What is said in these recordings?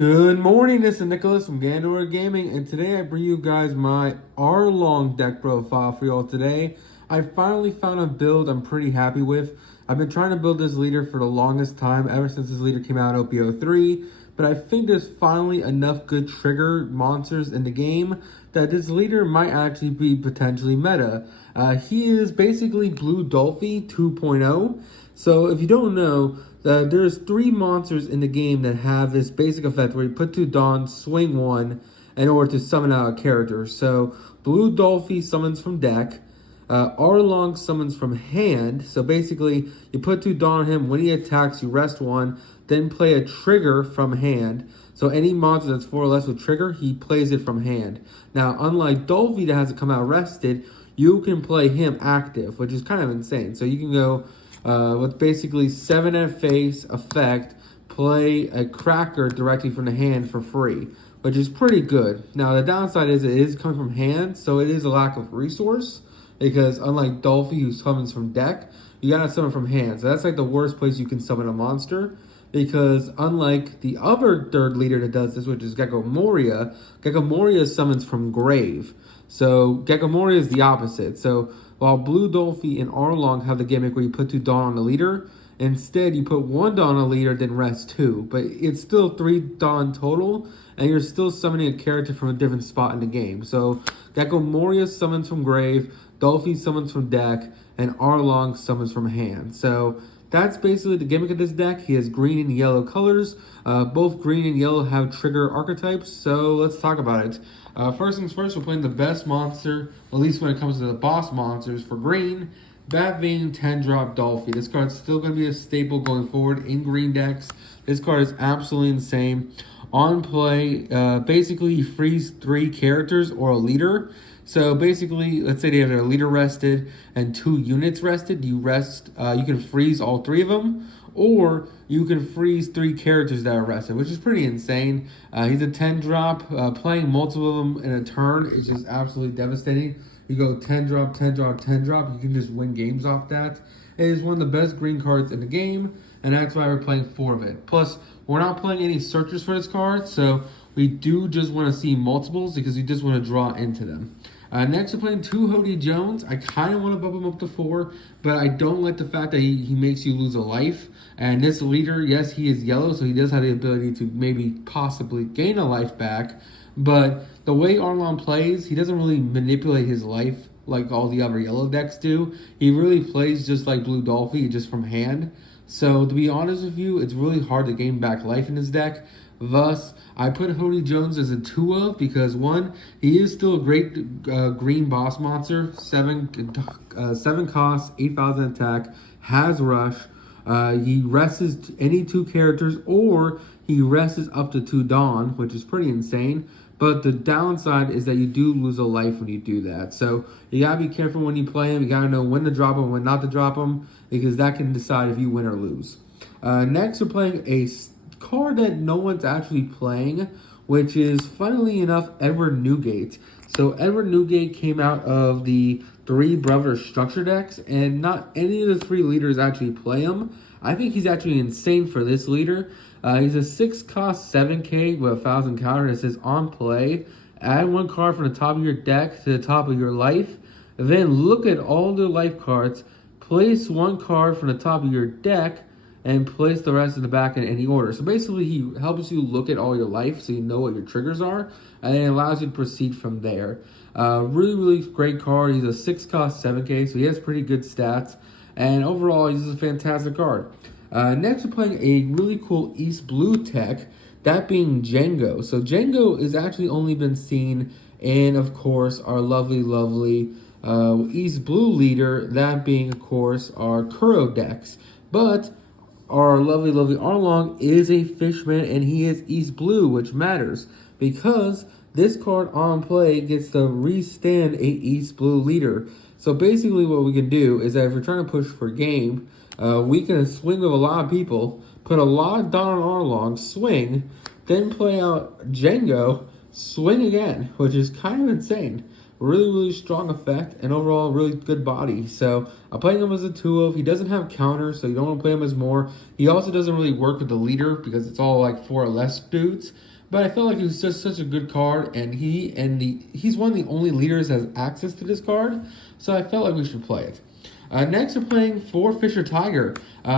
Good morning, this is Nicholas from Gandor Gaming, and today I bring you guys my Arlong deck profile for y'all today. I finally found a build I'm pretty happy with. I've been trying to build this leader for the longest time, ever since this leader came out in OP03, but I think there's finally enough good trigger monsters in the game that this leader might actually be potentially meta. He is basically Blue Dolphy 2.0. So if you don't know, there's 3 monsters in the game that have this basic effect where you put 2 Dawn, swing 1 in order to summon out a character. So Blue Dolphy summons from deck. Arlong summons from hand. So basically, you put 2 Dawn on him. When he attacks, you rest 1, then play a trigger from hand. So any monster that's 4 or less with trigger, he plays it from hand. Now, unlike Dolphy that has to come out rested, you can play him active, which is kind of insane. So you can go with basically 7 at face effect, play a cracker directly from the hand for free, which is pretty good. Now, the downside is it is coming from hand, so it is a lack of resource, because unlike Dolphy, who summons from deck, you gotta summon from hand. So that's like the worst place you can summon a monster, because unlike the other third leader that does this, which is Gecko Moria summons from grave. So Gecko Moria is the opposite. So while Blue Dolphy and Arlong have the gimmick where you put 2 Dawn on the leader, instead you put 1 Dawn on the leader, then rest 2. But it's still 3 Dawn total, and you're still summoning a character from a different spot in the game. So Gecko Moria summons from grave, Dolphy summons from deck, and Arlong summons from hand. So that's basically the gimmick of this deck. He has green and yellow colors. Both green and yellow have trigger archetypes, so let's talk about it. First things first, we're playing the best monster, at least when it comes to the boss monsters. For green, that being 10-drop Dolphy. This card's still going to be a staple going forward in green decks. This card is absolutely insane. On play, basically you freeze 3 characters or a leader. So basically, let's say they have a leader rested and 2 units rested. You can freeze all 3 of them, or you can freeze 3 characters that are rested, which is pretty insane. He's a 10-drop. Playing multiple of them in a turn is just absolutely devastating. You go 10-drop, 10-drop, 10-drop. You can just win games off that. It is one of the best green cards in the game, and that's why we're playing 4 of it. Plus, we're not playing any searchers for this card, so we do just want to see multiples because we just want to draw into them. Next, we're playing 2 Hody Jones. I kind of want to bump him up to 4, but I don't like the fact that he makes you lose a life. And this leader, yes, he is yellow, so he does have the ability to maybe possibly gain a life back. But the way Arlong plays, he doesn't really manipulate his life like all the other yellow decks do. He really plays just like Blue Dolphy, just from hand. So to be honest with you, it's really hard to gain back life in this deck. Thus, I put Hody Jones as a 2 of because 1, he is still a great green boss monster. 7 costs, 8,000 attack, has rush. He rests any 2 characters, or he rests up to 2 Dawn, which is pretty insane. But the downside is that you do lose a life when you do that. So you gotta be careful when you play him. You gotta know when to drop him, when not to drop him, because that can decide if you win or lose. Next, we're playing a card that no one's actually playing, which is, funnily enough, Edward Newgate. So Edward Newgate came out of the 3 Brother structure decks, and not any of the 3 leaders actually play him. I think he's actually insane for this leader. He's a 6 cost 7k with 1,000 counter that says on play, add 1 card from the top of your deck to the top of your life, then look at all the life cards, place 1 card from the top of your deck, and place the rest in the back in any order. So basically, he helps you look at all your life so you know what your triggers are, and then it allows you to proceed from there. Really, really great card. He's a 6 cost 7k, so he has pretty good stats, and overall, he's a fantastic card. Next, we're playing a really cool East Blue tech, that being Django. So Django is actually only been seen in, of course, our lovely, lovely East Blue leader, that being, of course, our Kuro decks. But our lovely, lovely Arlong is a fishman, and he is East Blue, which matters because this card on play gets to restand a East Blue leader. So basically what we can do is that if we're trying to push for game, we can swing with a lot of people, put a lot of Dawn on Arlong, swing, then play out Django, swing again, which is kind of insane. really strong effect, and overall really good body. So I'm playing him as a 2-of. He doesn't have counter, so you don't want to play him as more. He also doesn't really work with the leader because it's all like 4 or less dudes. But I felt like he was just such a good card, and he's one of the only leaders that has access to this card, so I felt like we should play it. Next, we're playing for Fisher Tiger.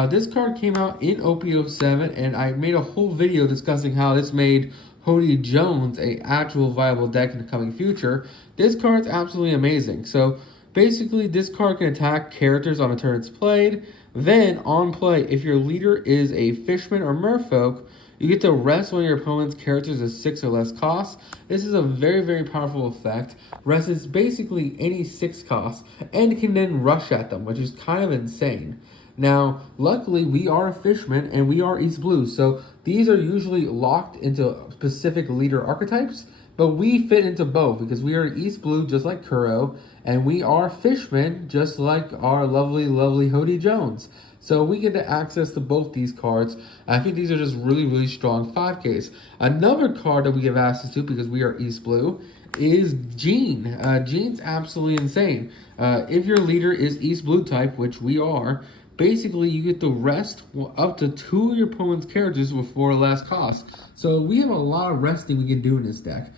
This card came out in OP07, and I made a whole video discussing how this made Hody Jones a actual viable deck in the coming future. This card's absolutely amazing. So basically, this card can attack characters on a turn it's played. Then, on play, if your leader is a Fishman or Merfolk, you get to rest one of your opponent's characters at 6 or less cost. This is a very powerful effect. Rests basically any 6 cost and can then rush at them, which is kind of insane. Now, luckily, we are a Fishman and we are East Blue, so these are usually locked into specific leader archetypes, but we fit into both because we are East Blue just like Kuro, and we are Fishmen just like our lovely Hody Jones. So we get the access to both these cards. I think these are just really strong 5Ks. Another card that we have access to because we are East Blue is Gene. Gene's absolutely insane. If your leader is East Blue type, which we are, basically you get to rest up to 2 of your opponent's characters with 4 or less cost. So we have a lot of resting we can do in this deck.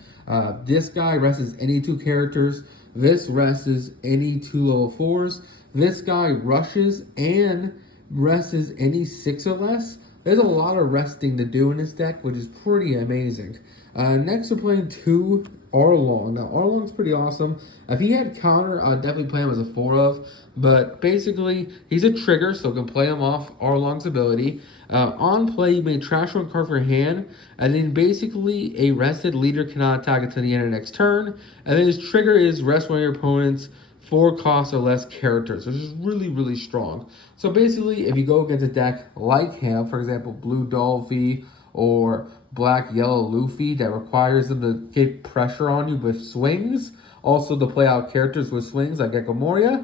This guy rests any 2 characters. This rests any 2 level 4s. This guy rushes and rests any 6 or less. There's a lot of resting to do in this deck, which is pretty amazing. Next, we're playing 2 Arlong. Now, Arlong's pretty awesome. If he had counter, I'd definitely play him as a 4-of, but basically, he's a trigger, so you can play him off Arlong's ability. On play, you may trash 1 card for hand, and then basically, a rested leader cannot attack until the end of the next turn, and then his trigger is rest one of your opponent's 4 cost or less characters, which is really strong. So basically, if you go against a deck like him, for example, Blue Dolphy or Black-Yellow Luffy that requires them to get pressure on you with swings, also to play out characters with swings like Gecko Moria,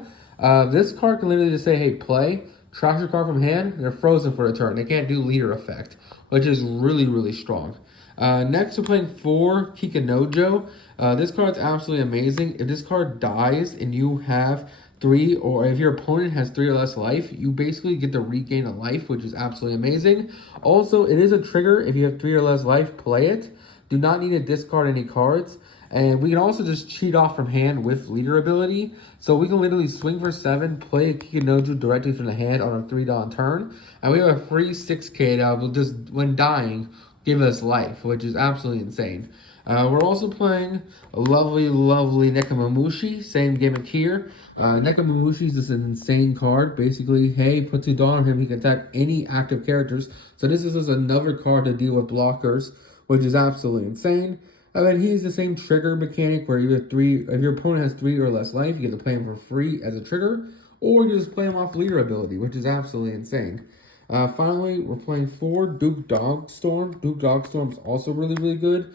this card can literally just say, hey, play, trash your card from hand, they're frozen for a turn. They can't do leader effect, which is really strong. Next, we're playing 4 Kikanojo. This card's absolutely amazing. If this card dies and you have 3, or if your opponent has 3 or less life, you basically get to regain a life, which is absolutely amazing. Also, it is a trigger. If you have 3 or less life, play it. Do not need to discard any cards. And we can also just cheat off from hand with leader ability. So we can literally swing for 7, play a Kikanojo directly from the hand on a 3-dawn turn. And we have a free 6K that will just, when dying, give us life, which is absolutely insane. We're also playing a lovely Nekomamushi, same gimmick here. Nekomamushi is just an insane card. Basically, hey, put 2 Dawn on him, he can attack any active characters. So this is just another card to deal with blockers, which is absolutely insane. And then he's the same trigger mechanic where you have 3, if your opponent has 3 or less life, you get to play him for free as a trigger, or you just play him off leader ability, which is absolutely insane. Finally, we're playing 4 Duke Dogstorm. Duke Dogstorm is also really good.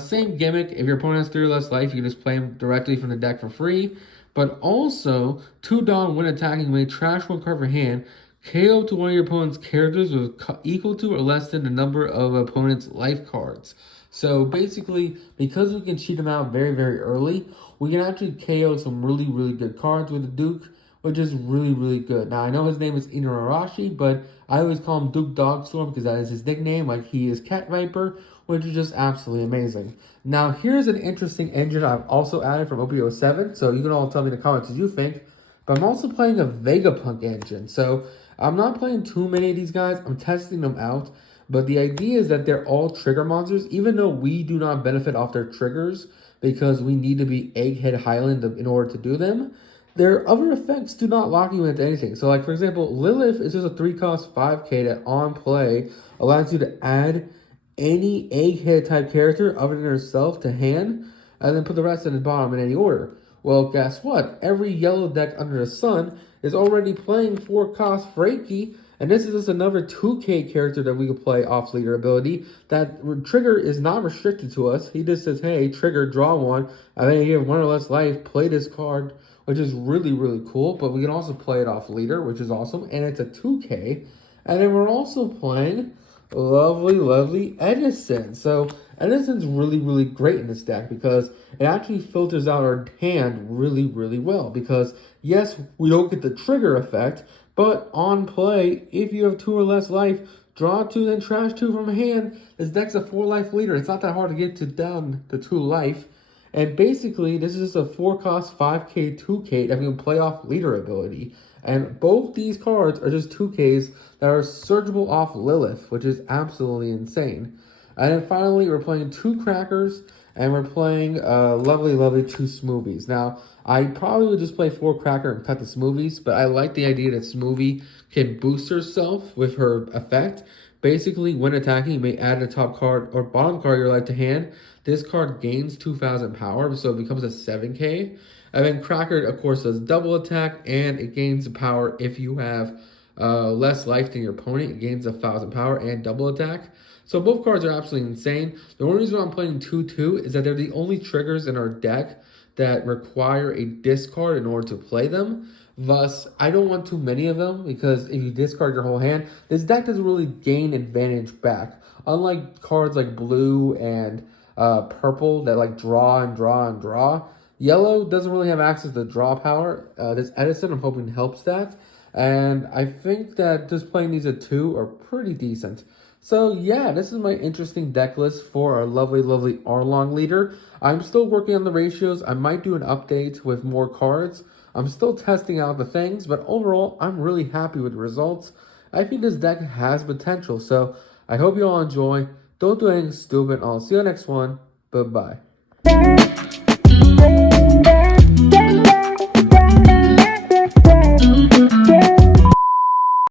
Same gimmick. If your opponent has 3 or less life, you can just play him directly from the deck for free. But also, 2 Dawn when attacking may trash 1 card for hand, KO to one of your opponent's characters with equal to or less than the number of opponent's life cards. So basically, because we can cheat them out very early, we can actually KO some really good cards with the Duke, which is really good. Now, I know his name is Inuyarashi, but I always call him Duke Dogstorm because that is his nickname, like he is Cat Viper, which is just absolutely amazing. Now, here's an interesting engine I've also added from OP07, so you can all tell me in the comments what you think, but I'm also playing a Vegapunk engine, so I'm not playing too many of these guys, I'm testing them out, but the idea is that they're all trigger monsters, even though we do not benefit off their triggers, because we need to be Egghead Highland in order to do them. Their other effects do not lock you into anything. So, like, for example, Lilith is just a 3-cost 5K that on play allows you to add any Egghead type character other than herself to hand, and then put the rest in the bottom in any order. Well, guess what? Every yellow deck under the sun is already playing 4-cost Freaky, and this is just another 2K character that we can play off leader ability. That trigger is not restricted to us. He just says, hey, trigger, draw 1, and then you have 1 or less life, play this card, which is really cool. But we can also play it off leader, which is awesome, and it's a 2K. And then we're also playing lovely Edison. So Edison's really great in this deck because it actually filters out our hand really well. Because yes, we don't get the trigger effect, but on play, if you have 2 or less life, draw 2, then trash 2 from hand. This deck's a 4 life leader. It's not that hard to get to down to 2 life. And basically, this is just a 4 cost 5k 2k that we can play off leader ability. And both these cards are just 2ks that are searchable off Lilith, which is absolutely insane. And then finally, we're playing 2 Crackers, and we're playing lovely 2 Smoothies. Now, I probably would just play 4 Cracker and cut the Smoothies, but I like the idea that Smoothie can boost herself with her effect. Basically, when attacking, you may add a top card or bottom card of your life to hand. This card gains 2,000 power, so it becomes a 7k. And then Cracker, of course, does double attack, and it gains power if you have less life than your opponent. It gains 1,000 power and double attack. So both cards are absolutely insane. The only reason why I'm playing 2-2 is that they're the only triggers in our deck that require a discard in order to play them. Thus, I don't want too many of them because if you discard your whole hand, this deck doesn't really gain advantage back. Unlike cards like blue and purple that like draw and draw. Yellow doesn't really have access to draw power. This Edison, I'm hoping, helps that. And I think that just playing these at 2 are pretty decent. So yeah, this is my interesting deck list for our lovely Arlong leader. I'm still working on the ratios. I might do an update with more cards. I'm still testing out the things, but overall, I'm really happy with the results. I think this deck has potential, so I hope you all enjoy. Don't do anything stupid. I'll see you on the next one. Bye-bye.